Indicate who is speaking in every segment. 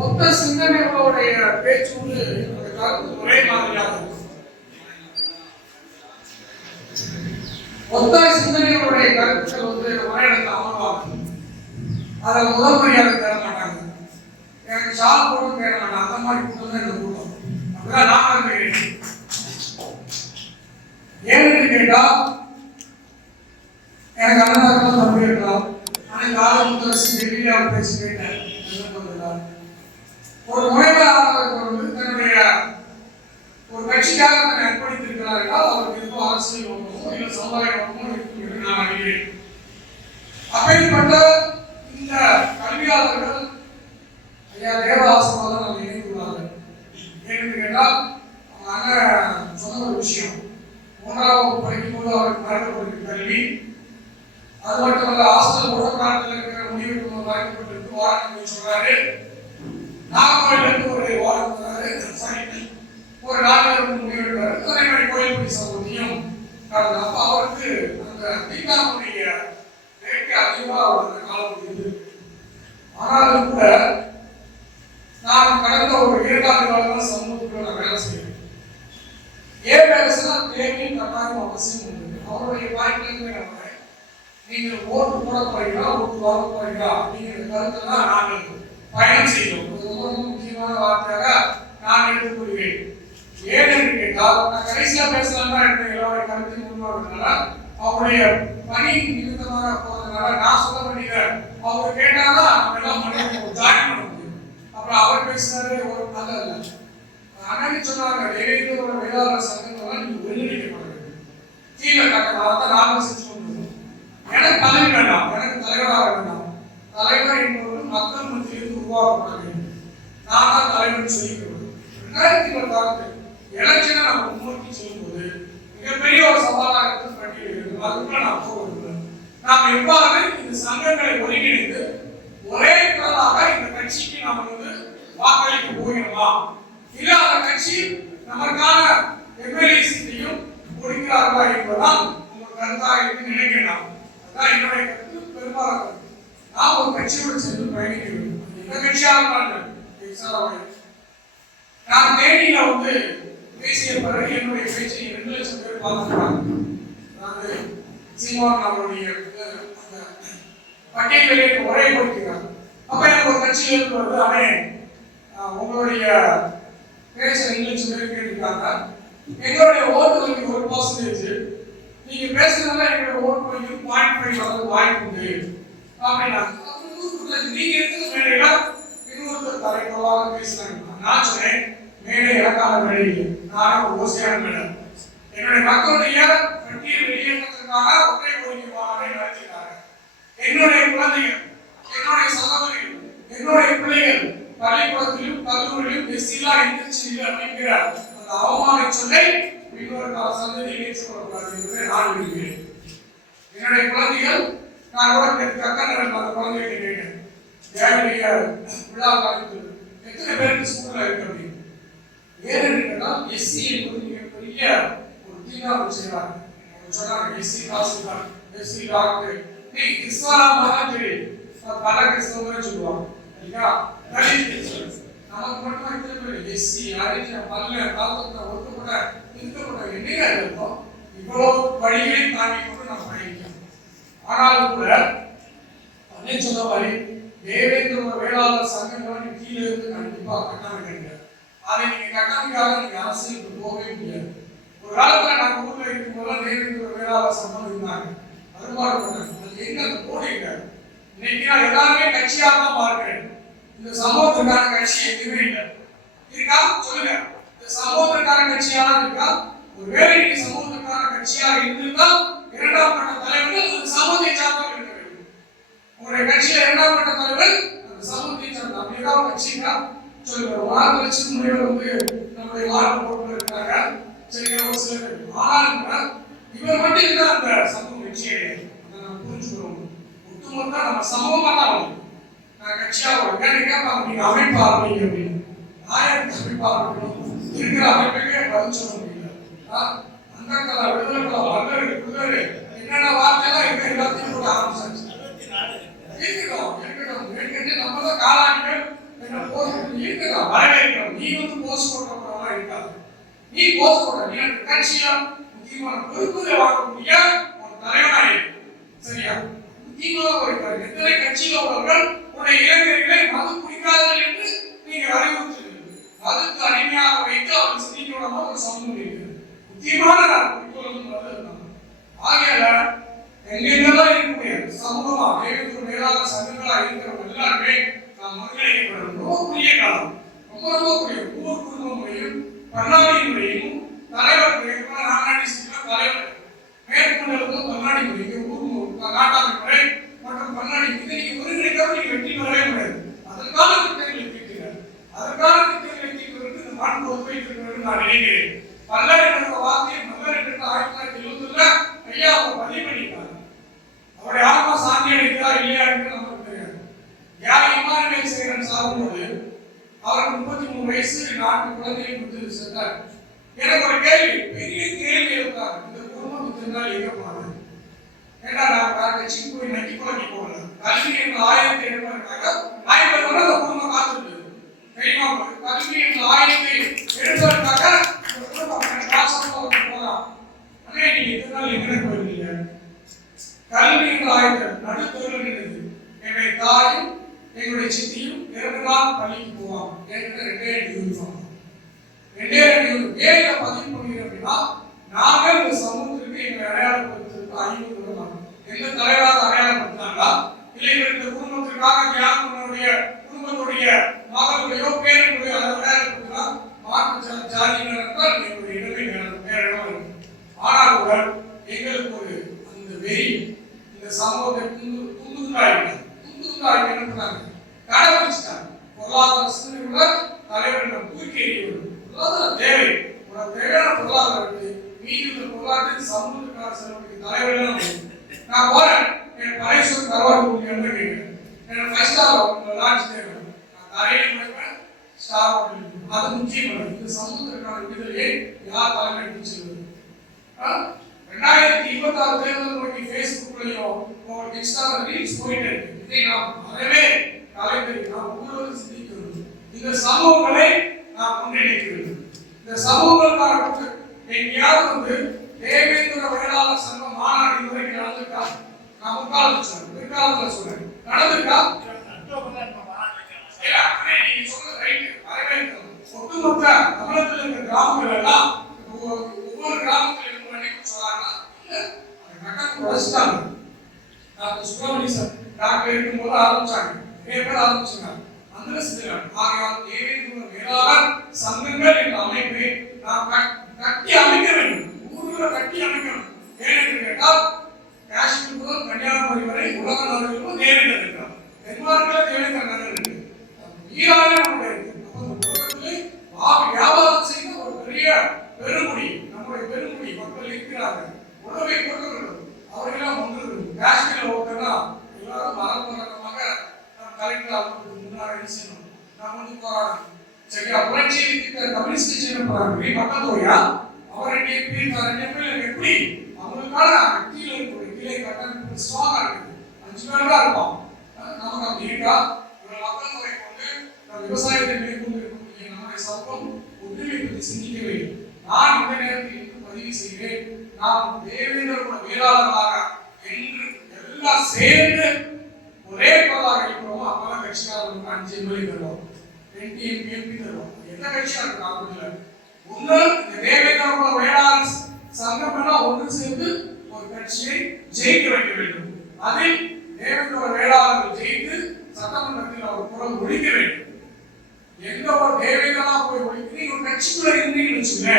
Speaker 1: மொத்த சிந்தனைகளுடைய பேச்சு வந்து கருத்து ஒரே மாதிரியாக மொத்த சிந்தனைகளுடைய கருத்துக்கள் வந்து ஒரே இடத்துல அமர்வாங்க அதை முதல் மரியாதை தேட மாட்டாங்க. எனக்கு ஷால் போட்டு தேட மாட்டாங்க. அந்த மாதிரி கூட்டம் தான் இந்த கூட்டம் அப்படிதான் நான் இருக்கிறேன் ஏன்னு கேட்டா எனக்கு அண்ணன் தம்பி இருக்கலாம் ஆனால் காலம் முதல் டெல்லியில பேசி கேட்டேன் ஒரு முனைவராளர் வந்து தன்னுடைய ஒரு கட்சிக்காக தன்னை அர்ப்பணித்திருக்கிறார் என்றால் அவருக்கு எதுவும் அரசியல் நோக்கமோ இல்லை சமுதாய நோக்கமோ இருக்கும் என்று நான் அறிகிறேன் இந்த கல்வியாளர்கள் ஐயா தேவதாசமாக தான் இணைந்துள்ளார்கள் ஏன்னு கேட்டால் அவங்க அண்ணன் சொன்ன ஒரு விஷயம். மூன்றாம் வகுப்பு படிக்கும்போது அவருக்கு மறக்கப்பட்டிருக்கு கல்வி. அது மட்டுமல்ல ஹாஸ்டல் உடற்காலத்தில் இருக்கிற முடிவெடுக்கும் மறைக்கப்பட்டிருக்கு வாரம் சொல்றாரு நாகர்கோவில்ல ஒரு வாரம் வர்றாரு ஒரு நாளில் இருந்து முடிவெடுக்கிறாரு கோயில்படி சகோதரியும் கடந்த அப்ப அவருக்கு அந்த தீண்டாமுடைய ரேட்டு அதிகமாக அவருக்கு காலம் இருந்தது. ஆனாலும் கூட நான் கடந்த ஒரு இரண்டாவது காலமாக சமூகத்துக்குள்ள நான் வேலை செய்கிறேன் ஏன் வேலை சொன்னால் தேவையும் கட்டாயம் அவசியம் உண்டு அவருடைய வாய்ப்பிலிருந்து நான் நீங்கள் ஓட்டு போட போறீங்களா ஓட்டு வாங்க போறீங்களா அப்படிங்கிற கருத்தை தான் நாங்கள் பயணம் செய்கிறோம் இது முக்கியமான வார்த்தையாக நான் எடுத்துக்கொள்கிறேன் ஏன் என்று கேட்டால் நான் கடைசியா பேசலாம் என்னுடைய எல்லோருடைய எல்லாருடைய கருத்தையும் அவருடைய பணி நிமித்தமாக போறதுனால நான் சொல்ல வேண்டியத அவர் கேட்டாதான் நம்ம எல்லாம் பண்ணி ஜாயின் பண்ண முடியும் அப்புறம் அவர் பேசினாரு ஒரு நல்ல இல்லை அண்ணன் சொன்னாங்க வேறு ஒரு வேளாளர் சங்கங்கள்லாம் நீங்க ஒருங்கிணைக்கப்பட வேண்டும் கீழே கட்டமாக தான் நாங்கள் செஞ்சு கொண்டு எனக்கு தலைவர் வேண்டாம். எனக்கு தலைவராக வேண்டாம். தலைவர் என்பவர் மக்கள் மத்தியிலிருந்து உருவாக்கப்பட வேண்டும் நான் தான் தலைவர் சொல்லிக்கிறோம் ரெண்டாயிரத்தி இருபத்தாறு எலெக்ஷனை நம்ம முன்னோக்கி செல்லும்போது மிகப்பெரிய ஒரு சவாலாக இருக்கிறது பட்டியல் இருக்கு அதுக்குள்ள நான் போக விரும்புகிறேன் நாம் எவ்வாறு இந்த சங்கங்களை ஒருங்கிணைந்து ஒரே குரலாக இந்த கட்சிக்கு நாம் வந்து வாக்களிக்க போகிறோமா? இல்ல அந்த கட்சி நமக்கான எம்எல்ஏ சீட்டையும் கொடுக்கிறார்களா என்பதுதான் உங்கள் கருத்தாக இருக்கு நினைக்கிறேன் அதுதான் என்னுடைய கருத்து. பெரும்பாலான கருத்து. நான் ஒரு கட்சியோட சென்று பயணிக்க வேண்டும். எந்த கட்சியாக இருந்தாலும் எக்ஸாராக நான் தேனியில வந்து பேசிய பிறகு என்னுடைய பேச்சை ரெண்டு லட்சம் பேர் பார்த்துருக்காங்க. நான் சீமான் அவருடைய அஹ், அந்த பட்டியல் ஒரே கொடுக்கிறார் அப்ப எனக்கு ஒரு கட்சியிலிருந்து வருது அவன் உங்களுடைய பேச ரெண்டு லட்சம் பேர் கேட்டிருக்காங்க. எங்களுடைய ஓட்டு வங்கி ஒரு பர்சன்டேஜ் நீங்க பேசுறதுனால எங்களுடைய ஓட்டு வங்கி பாயிண்ட் ஃபைவ் வந்து வாய்ப்பு உண்டு. அப்படின்னா நீங்க இருக்கிற மேடையில இன்னொருத்தர் தலைவராக நான் சொன்னேன் மேடை இறக்காத மேடை இல்லை. நான் ஒரு ஓசையான மேடை. என்னுடைய மக்களுடைய பட்டியல் வெளியேற்றத்திற்காக ஒற்றை கோரிக்கை மாநாட்டை நடத்தினாங்க என்னுடைய குழந்தைகள் என்னுடைய சகோதரிகள் என்னுடைய பிள்ளைகள் பள்ளிக்கூடத்திலும் கல்லூரியிலும் எஸ்சிலா எந்திரிச்சு அப்படிங்கிற அந்த அவமான சொல்லை இன்னொரு கால சந்ததி ஏற்றுக்கொள்ளக்கூடாது என்பதை நான் விடுகிறேன் என்னுடைய குழந்தைகள் நான் கூட நேற்று கக்கன் அந்த குழந்தைகளை கேட்டேன். தேவனுடைய விழா காலத்தில் எத்தனை பேருக்கு ஸ்கூல்ல இருக்கு அப்படின்னு ஏன்னு கேட்டால் எஸ்சி என்பது மிகப்பெரிய ஒரு தீவிரம் செய்யறாங்க அவங்க சொன்னாங்க எஸ்சி தாசில்தார் எஸ்சி டாக்டர் நீ இஸ்லாம் தான் சரி நான் பல கிறிஸ்தவங்க சொல்லுவாங்க இல்லையா தலித் கிறிஸ்தவன். நமக்கு மட்டும் இத்தனை பேர் எஸ்சி அரிஜன பல்ல தாத்தத்தை ஒத்துக்கூட இருக்கப்பட்ட என்னையா இருக்கும் இவ்வளவு வழிகளையும் தாண்டி கொண்டு நம்ம பயணிக்கிறோம் ஆனாலும் கூட அன்னை சொன்ன மாதிரி தேவேந்திர வேளாளர் சங்கங்கள் கீழே கண்டிப்பாக கண்டிப்பா அதை நீங்க கட்டமைக்காத நீங்க அரசியலுக்கு போகவே முடியாது ஒரு காலத்துல நாங்க ஊர்ல இருக்கும்போது தேவேந்திர வேளாளர் சம்பளம் இருந்தாங்க வருமானப்பட்டாங்க அது எங்க அந்த போடி இருக்காது இன்னைக்கு நான் எல்லாருமே கட்சியாக தான் பார்க்கிறேன் இந்த சமூகத்துக்கான கட்சி எதுவுமே இல்லை இருக்கா சொல்லுங்க இந்த சமூகத்துக்கான கட்சியாக இருக்கா ஒருவேளை நீங்க சமூகத்துக்கான கட்சியாக இருந்திருந்தால் இரண்டாம் கட்ட தலைவர்கள் அந்த சமூகத்தை சார்ந்தவர்கள் இருக்க வேண்டும் உங்களுடைய கட்சியில இரண்டாம் கட்ட தலைவர் அந்த சார்ந்த அப்படிதான் கட்சிங்க சொல்லுங்க ஒரு வாரம் கழிச்சு முன்னாடி வந்து நம்முடைய வாரம் போட்டு சரி ஒரு சில கூட இவர் மட்டும் இருந்தா அந்த அதை நம்ம புரிஞ்சுக்கிறோம் ஒட்டுமொத்தம் நம்ம சமூகமா தான் வந்து நான் கட்சியா ஒரு கேட்டு கேட்பாங்க நீங்க அமைப்பா ஆரம்பிங்க அப்படின்னு. நான் எனக்கு அமைப்பா ஆரம்பிக்கணும். இருக்கிற அமைப்புக்கே பதில் சொல்ல முடியல. ஆ? சங்கக்கலா விடுதலைக்கலா வல்லரு குதிரை என்னென்ன வார்த்தையெல்லாம் இருக்கு எல்லாத்தையும் போட்டு ஆரம்பிச்சாச்சு. இருக்கட்டும் இருக்கட்டும் ஏற்கனவே நம்ம தான் காலாண்டுகள். என்ன போஸ்ட் இருக்கட்டும் வரவேற்கிறோம் நீ வந்து போஸ்ட் போட்டப்பறம் இருக்காது. நீ போஸ்ட் போட்ட நீ அந்த முக்கியமான பொறுப்புகளை வாங்கக்கூடிய ஒரு சரியா? முக்கியமாக ஒரு எத்தனை கட்சியில் உள்ளவர்கள் உடைய இளைஞர்களை மது குடிக்காதீர்கள் என்று நீங்க அறிவுறுத்துகிறீர்கள். மதுக்கு அடிமையாக வைத்து அவர் சிந்திக்கணும் ஒரு சமூகம் இருக்கு முக்கியமான குறிக்கோள் ஆகையால எங்கெங்கெல்லாம் சமூகமா மேலுக்கு மேலாக சங்கங்களா இருக்கிறவங்க எல்லாருமே நாம் ஒருங்கிணைக்கப்படும் ரொம்ப குறுகிய காலம். ரொம்ப ரொம்ப குறுகிய ஒவ்வொரு குடும்ப முறையும் தலைவர் முறையும் நாடாடி சில தலைவர் மேற்கொண்டதும் பன்னாடி முறை இங்க ஊர் மு- நாட்டாமை முறை மற்றும் பன்னாடி முறை இதை நீங்க ஒருங்கிணைக்காம நீங்க வெற்றி பெறவே முடியாது அதற்கான திட்டங்களை தீட்டுகிறார் அதற்கான திட்டங்களை தீட்டுவதற்கு இந்த நாட்டு ஒத்துழைத்திருக்கிறது நான் நினைக்கிறேன் பல்லர் என்ற வார்த்தையை மல்லர் என்ற ஆயிரத்தி தொள்ளாயிரத்தி எழுபதுல ஐயா அவங்க பதிவு பண்ணிட்டாங்க அவருடைய ஆத்மா சாந்தி அடைக்கிறா இல்லையா என்று நமக்கு தெரியாது யார் இமானுவேல் சேகரன் சாகும்போது அவருக்கு முப்பத்தி மூணு வயசு நான்கு குழந்தையை கொடுத்து சென்றார் எனக்கு ஒரு கேள்வி பெரிய கேள்வி எழுப்பாங்க இந்த குடும்பம் வித்திருந்தால் எங்க போனாங்க ஏன்னா நான் வேற கட்சிக்கு போய் நக்கி குழந்தை போகல கல்வி என்ற ஆயிரத்தி எழுபதுக்காக ஆயிரத்தி வருடம் அந்த குடும்பம் காத்திருக்கு தெரியுமா கல்வி என்ற ஆயிரத்தி எழுபதுக்காக இந்த குடும்பம் எனக்கு போகலாம் அண்ணே நீங்க இத்தனை நாள் போயிருந்தீங்க கல்வி என்ற ஆயுதம் நடுத்தருவில் நின்றது என்னுடைய தாயும் எங்களுடைய சித்தியும் இரண்டு பள்ளிக்கு போவாங்க என்கிட்ட ரெண்டே ரெண்டு யூனிஃபார்ம் ரெண்டே ரெண்டு யூனிஃபார்ம் ஏன் இதை பதிவு பண்ணுகிறேன் அப்படின்னா நாங்கள் இந்த சமூகத்திற்கு எங்களை அடையாளப்படுத்துறதுக்கு அறிவு வருடம் எந்த தலைவராக அடையாளப்படுத்தினாங்களா இல்லை இவர் இந்த குடும்பத்திற்காக தியாகம் குடும்பத்துடைய மகளுடையோ பேருடைய அடையாளப்படுத்தினா மாற்று ஜா- ஜாதியினர் என்றால் எங்களுடைய இடமே வேற வேற இடம் இருக்கு ஆனால் கூட எங்களுக்கு ஒரு அந்த வெறி இந்த சமூகத்தை துண்டு துண்டுகாய் துண்டுகாய் என்ன பண்ணாங்க கடைபிடிச்சிட்டாங்க பொருளாதார சிந்தனை கூட தூக்கி எறியவிடும் பொருளாதார தேவை. உனக்கு தேவையான பொருளாதாரம் மீதி உள்ள பொருளாதாரத்தை சமூகத்துக்காக செலவழிக்க தலைவர்கள் நான் போறேன். என் பரேஸ்வரன் தரவாறு கொடுக்கணும்னு கேட்கிறேன். எனக்கு ஃபைவ் ஸ்டார் லான்ச் தேவை. நான் தரையில் கொடுப்பேன் ஸ்டார் அது முக்கியமானது இந்த சமூகத்திற்கான விடுதலையை யார் தலைமை எடுத்து செல்வது ரெண்டாயிரத்தி இருபத்தி ஆறு தேர்தல் நோக்கி ஃபேஸ்புக்லயும் ரீல்ஸ் போயிட்டு இருக்கு இதை நாம் வரவே தலைமை நாம் ஒவ்வொருவரும் சிந்திக்க வேண்டும் இந்த சமூகங்களை நாம் முன்னெடுக்க வேண்டும் இந்த சமூகங்களுக்கான எங்கேயாவது வந்து தேவேந்திர வேளாளர் சங்கம் மாநாடு இதுவரைக்கும் நடந்திருக்கா நான் முற்காலத்துல சொல்றேன் பிற்காலத்துல சொல்றேன் நடந்திருக்கா இல்ல, அண்ணே, நீங்க சொல்றது right. வரவேற்கிறோம். ஒட்டுமொத்த தமிழகத்தில் இருக்கிற கிராமங்கள் எல்லாம் ஒவ்வொரு ஒவ்வொரு கிராமத்தில் இருந்து அன்னைக்கு சொல்றாங்கன்னா, இல்ல, அந்த கட்டணத்தை உடைச்சிட்டாங்க. டாக்டர் சுப்பிரமணிய சார் டாக்டர் இருக்கும்போது ஆரம்பிச்சாங்க. நிறைய பேர் ஆரம்பிச்சாங்க. அந்த சிந்தனை. ஆகையால் தேவேந்திர வேளாளர் சங்கங்கள் என்ற அமைப்பை நாம் கட்- கட்டி அமைக்க வேண்டும் ஊர்ல கட்டி அமைக்கணும் ஏனென்று கேட்டால் காஷ்மீர் முதல் கன்னியாகுமரி வரை உலக நாடுகளுக்கும் தேவேந்திரன் இருக்கிறோம் தென்மார்க்கில் தேவேந்திரன் நாடுகள் இருக்கு ஈரானே நம்முடைய உலகத்திலே வியாபாரம் செய்த ஒரு பெரிய பெருமுடி நம்முடைய பெருமுடி மக்கள் இருக்கிறார்கள். உணவை கொடுக்கணும். அவர்களெல்லாம் ஒன்று காஷ்மீர்ல ஒருத்தனா எல்லாரும் மரபுரமாக நம் கலெக்டர் அவர்களுக்கு முன்னாடி செய்யணும்? நாம் வந்து போராடணும். சரியா? புரட்சி திட்ட கம்யூனிஸ்ட் செய்யணும்? போறாங்க மக்கள் தொகையா அவர் டிஎம்பி ரெண்டு எப்படி? அவங்களுக்கான கீழே இருக்கக்கூடிய கீழே கட்டமைப்பு ஸ்ட்ராங்கா இருக்குது. அஞ்சு பேர் தான் இருப்போம் நமக்கு அப்படி இருக்கா? மக்கள் தொகை கொண்டு நம்ம விவசாயத்தை மேற்கொண்டு இருக்கக்கூடிய நம்முடைய சமூகம் ஒற்றுமை பற்றி சிந்திக்க வேண்டும். நான் இந்த நேரத்தில் இன்று பதிவு செய்கிறேன் நாம் தேவேந்திர குல வேளாளர்களாக என்று எல்லாம் சேர்ந்து ஒரே குரலாக இருக்கிறோமோ அப்பதான் கட்சிக்காரர்களுக்கு அஞ்சு எம்எல்ஏ தருவோம். ரெண்டு எம்பி எம்பி தருவோம். எந்த கட்சியா இருக்கு ஆகுதுல ஒண்ணு இந்த சங்கம் எல்லாம் ஒன்று சேர்ந்து ஒரு கட்சியை ஜெயிக்க வைக்க வேண்டும். அதில் தேவேந்திர வேளாளர்கள் ஜெயித்து சட்டமன்றத்தில் அவர் குரல் ஒழிக்க வேண்டும். எந்த ஒரு தேவைகளா போய் ஒழிக்க நீங்க ஒரு கட்சிக்குள்ள இருந்தீங்கன்னு வச்சுங்க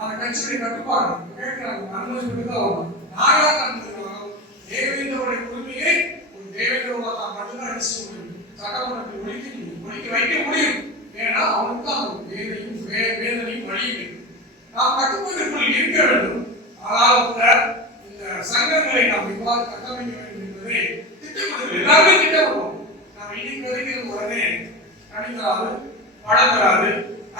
Speaker 1: அந்த கட்சியுடைய கட்டுப்பாடு கேட்கிறாங்க அனுமதி தான் வரும் நான் யார் அனுமதிக்கலாம் தேவேந்திரோடைய உரிமையை ஒரு தேவேந்திரோட தான் மட்டும்தான் என்ன செய்ய முடியும் சட்டமன்றத்தில் ஒழிக்க முடியும் ஒழிக்க வைக்க முடியும் ஏன்னா அவனுக்கு தான் அந்த வேதையும் வே- வேதனையும் வழியும் இருக்கு. நாம் கட்டுப்பாட்டுக்குள் இருக்க வேண்டும் ஆனால் கூட இந்த சங்கங்களை நாம் இவ்வாறு கட்டமைக்க வேண்டும் என்பதை திட்டமிடுங்கள் எல்லாருமே திட்டமிடுவோம் நாம் இன்னைக்கு வரைக்கும் உடனே கணிதராது வழங்கராது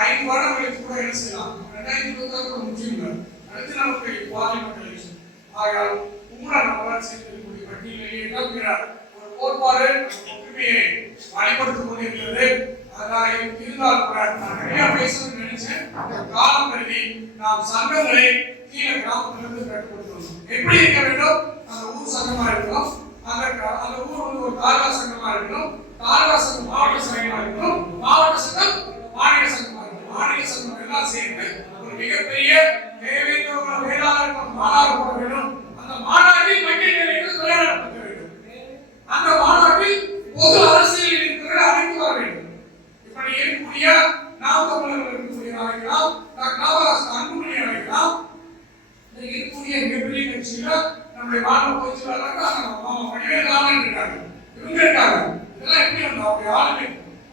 Speaker 1: ஐந்து வருடம் கழித்து கூட என்ன செய்யலாம் ரெண்டாயிரத்தி இருபத்தி ஆறு முக்கியம் அடுத்து நமக்கு பார்லிமெண்ட் எலெக்ஷன் ஆகையால் உங்களை நம்மளால் சேர்ந்திருக்கக்கூடிய பட்டியலிலே இடம்பெற ஒரு கோட்பாடு ஒற்றுமையை வழிபடுத்திக் கொண்டிருக்கிறது. அதனால இருந்தால் கூட நான் நிறைய பேசணும்னு நினைச்சேன். காலம் கருதி நாம் சங்கங்களை கீழே கிராமத்திலிருந்து கட்டுப்படுத்தணும் எப்படி இருக்க வேண்டும்? அந்த ஊர் சங்கமா இருக்கணும். அந்த அந்த ஊர் வந்து ஒரு தாலுகா சங்கமா இருக்கணும். தாலுகா சங்கம் மாவட்ட சங்கமா இருக்கணும் மாவட்ட சங்கம் மாநில சங்கமா இருக்கணும் மாநில சங்கம் எல்லாம் சேர்ந்து ஒரு மிகப்பெரிய தேவேந்திர வேளாளர் மாநாடு போட வேண்டும் அந்த மாநாட்டில் மக்கள் நிலைக்கு விளையாடப்பட வேண்டும் அந்த மாநாட்டில் பொது அரசியலில் இருக்கிற அழைத்து வர வேண்டும் இப்படி இருக்கக்கூடிய நாம் தமிழர்கள் இருக்கக்கூடிய அழைக்கலாம் டாக்டர் நாகராஜ் அன்புமணி அழைக்கலாம் இந்த இருக்கக்கூடிய மிகப்பெரிய கட்சியில நம்முடைய மாநில பொதுச் செயலாளர் நம்ம வடிவேலாளன் இருக்காங்க இவங்க இருக்காங்க இதெல்லாம் எப்படி வந்து அப்படி ஆளுமை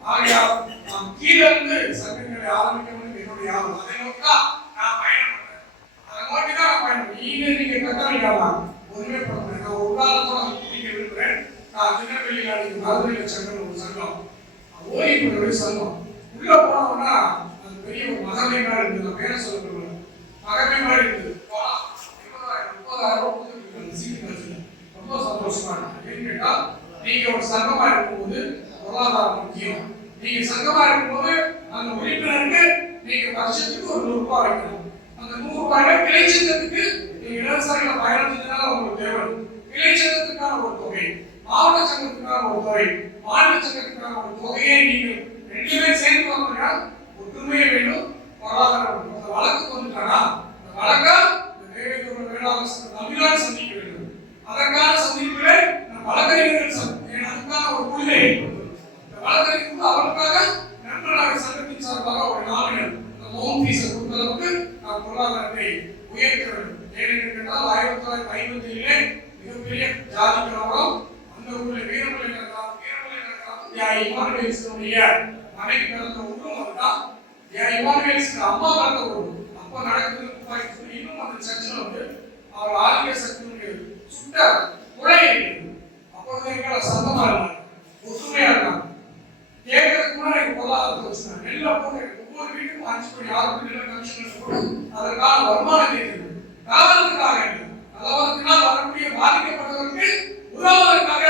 Speaker 1: ஆகையால் நாம் கீழே இருந்து சங்கங்களை ஆரம்பிக்கணும் என்னுடைய ஆர்வம் அதை நோக்கி தான் நான் பயணம் பண்றேன் அதை நோக்கி தான் நான் பயணம் நீங்க நீங்க கத்தாரிக்கலாம் ஒண்ணுமே நான் ஒரு உதாரணத்தோட நீங்க நான் திருநெல்வேலியில் அன்னைக்கு மதுரையில் சங்கம் ஒரு சங்கம் ஓய்வு சங்கம் உள்ள போனோம்னா அது பெரிய ஒரு மகமை மாதிரி இருந்தது நான் பேர மகமை மாதிரி இருந்தது போலாம். இருபதாயிரம், முப்பதாயிரம் ரூபாய் கொடுத்துருக்காங்க சீட்டு கிடைச்சது. ரொம்ப சந்தோஷமா இருக்கு ஏன்னு கேட்டா நீங்க ஒரு சங்கமா இருக்கும்போது பொருளாதாரம் முக்கியம் நீங்க சங்கமா இருக்கும்போது அந்த உறுப்பினருக்கு நீங்க வருஷத்துக்கு ஒரு நூறு ரூபாய் வைக்கணும் அந்த நூறு ரூபாய் கிளைச்சந்தத்துக்கு நீங்க விவசாயிகளை பயணத்தினால உங்களுக்கு தேவை கிளைச்சந்தத்துக்கான ஒரு தொகை மாவட்ட சங்கத்துக்கான ஒரு தொகை மாநில சங்கத்துக்கான ஒரு தொகையை நீங்கள் ரெண்டுமே சேர்ந்து வாங்கினா ஒற்றுமையே வேண்டும் பொருளாதாரம் வேண்டும். அந்த வழக்கு வந்துட்டானா அந்த வழக்க இந்த தேவேந்திர வேளாண் சங்கம் தமிழ்நாடு சந்திக்க வேண்டும் அதற்கான சந்திப்பிலே நம் வழக்கறிஞர்கள் சங்கம் ஏன்னா அதுக்கான ஒரு கொள்கை இந்த வழக்கறிஞர்கள் அவருக்காக நண்பர்களாக சங்கத்தின் சார்பாக ஒரு நாமினல் அந்த லோன் ஃபீஸை கொடுத்த அளவுக்கு நாம் பொருளாதாரத்தை உயர்த்த வேண்டும் ஏனென்று கேட்டால் ஆயிரத்தி தொள்ளாயிரத்தி ஐம்பத்தி ஏழிலே மிகப்பெரிய ஜாதி கலவரம் அந்த ஊர்ல வீரமலை நடந்தால் வீரமலை நடந்தால் யா இமானுவேல்ஸுடைய மனைவி பிறந்த ஊரும் அதுதான் என் இமானுவேல்ஸுக்கு அம்மா பிறந்த ஊரும் அப்ப நடக்குது இன்னும் அந்த சர்ச்சில் வந்து அவர் சக்தியுடைய சுட்ட கொலை அப்பொழுது எங்களை சத்தமா இருந்தாங்க. ஒற்றுமையா இருந்தாங்க. கேட்கறதுக்கு முன்னாடி எனக்கு பொருளாதாரத்தை வச்சுருந்தாங்க போட்டு ஒவ்வொரு வீட்டுக்கும் அஞ்சு கோடி ஆறு கோடி நெல்லை கமிஷன் அதற்கான வருமானம் கேட்குது இல்லை கலவரத்தினால் வரக்கூடிய பாதிக்கப்பட்டவருக்கு உதவுவதற்காக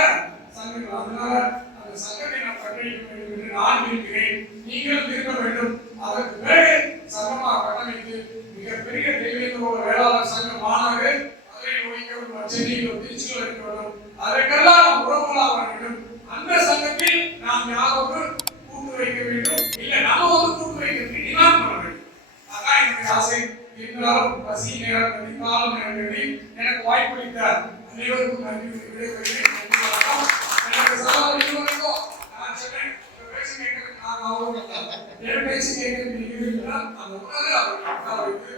Speaker 1: சங்கங்கள் அதனால அந்த சங்கத்தை நாம் கட்டளிக்க வேண்டும் என்று நான் விரும்புகிறேன் நீங்களும் இருக்க வேண்டும் அதற்கு பிறகு சங்கமாக கட்டமைத்து மிகப்பெரிய தெய்வீக வேளாளர் சங்க மாநாடு மதுரை ஒழிக்க சென்னையில் திருச்சியில் இருக்க வேண்டும் அதற்கெல்லாம் நாம் உறவுகளாக வர வேண்டும் அந்த சங்கத்தில் நாம் யாரோடு கூட்டு வைக்க வேண்டும் இல்லை நாம வந்து கூட்டு வைக்க டிமாண்ட் பண்ண வேண்டும் அதான் என்னுடைய ஆசை இருந்தாலும் பசி நேரம் கருதி காலம் நேரம் எனக்கு வாய்ப்பளித்த அனைவருக்கும் நன்றி. விடைபெறுகிறேன் எனக்கு இருவருக்கும் நான் சொன்னேன் பேச்சு கேட்கறதுக்கு நான் என் பேச்சு கேட்கறதுக்கு இருந்தால் அந்த உணர்வு அவர் நன்றி.